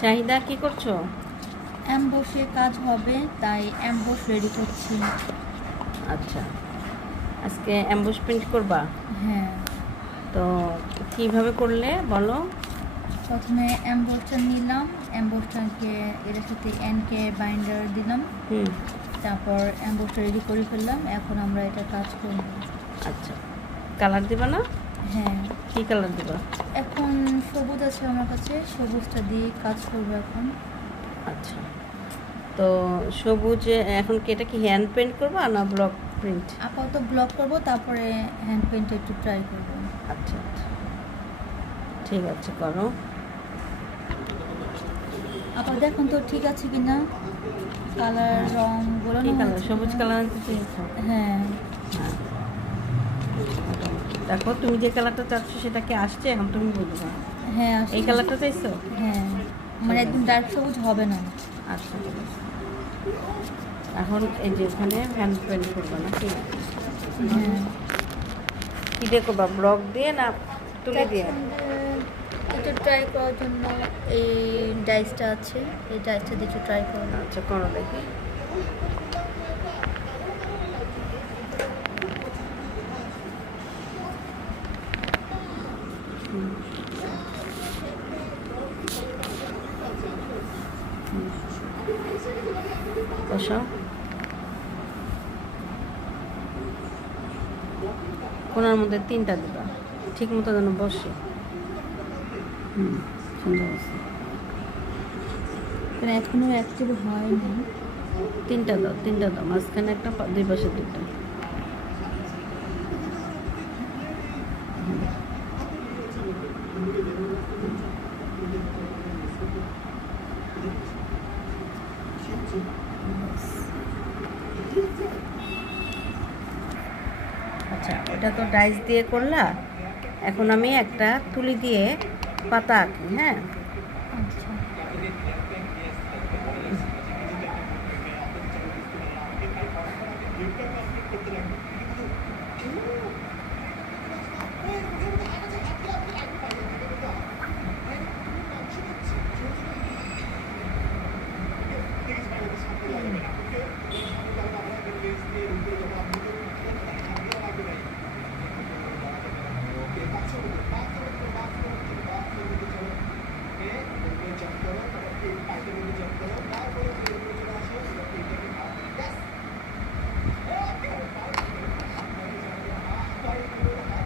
শাহিদা কি করছো? অ্যাম্বসে কাজ হবে, তাই অ্যাম্বস রেডি করছি। আচ্ছা, আজকে অ্যাম্বুশ প্রিন্ট করবা? হ্যাঁ। তো কিভাবে করলে বলো। প্রথমে অ্যাম্বসটা নিলাম, অ্যাম্বসটাকে এর সাথে এনকে বাইন্ডার দিলাম, তারপর অ্যাম্বসটা রেডি করে ফেললাম। এখন আমরা এটা কাজ করব। আচ্ছা, কালার দিবা না? হ্যাঁ। কি কালার দিবা? এখন সবুজ আছে আমার কাছে, সবুজটা দিয়ে কাজ করবো এখন। আচ্ছা, তো সবুজ এখন কি এটা কি হ্যান্ড পেন্ট করবা না ব্লক প্রিন্ট? আপাতত ব্লক করব, তারপরে হ্যান্ড পেন্ট একটু ট্রাই করব। আচ্ছা আচ্ছা, ঠিক আছে, করো। আপাতত দেখুন তো ঠিক আছে কিনা, কালার রং গুলো। কি কালার? সবুজ কালার আনতে চেয়েছো? হ্যাঁ। হ্যাঁ, দেখো তুমি যে কালারটা চাচ্ছ সেটা কি আসছে এখন তুমি বুঝবা। হ্যাঁ, এই কালারটা চাইছো? হ্যাঁ, মানে একদম ডার্ক সবুজ হবে না। আচ্ছা, এখন এই যে এখানে হ্যান্ড পেন্ট করবা না কি? হ্যাঁ। কী দিয়ে করবা, ব্লক দিয়ে না তুলি দিয়ে? একটু ট্রাই করার জন্য এই ডাইসটা আছে, এই ডাইসটা দিয়ে একটু ট্রাই করব। আচ্ছা, করো দেখি। বসাও। কোনার মধ্যে 3টা দিবা, ঠিক মতো যেন বসে। সুন্দর আছে। এখনো অ্যাক্টিভ হয়নি। 3টা দাও, 3টা দাও, মাঝখানে একটা, দুই পাশে 2টা। আচ্ছা, ওটা তো ডাইস দিয়ে করলা, এখন আমি একটা তুলি দিয়ে পাতা আঁকি। হ্যাঁ,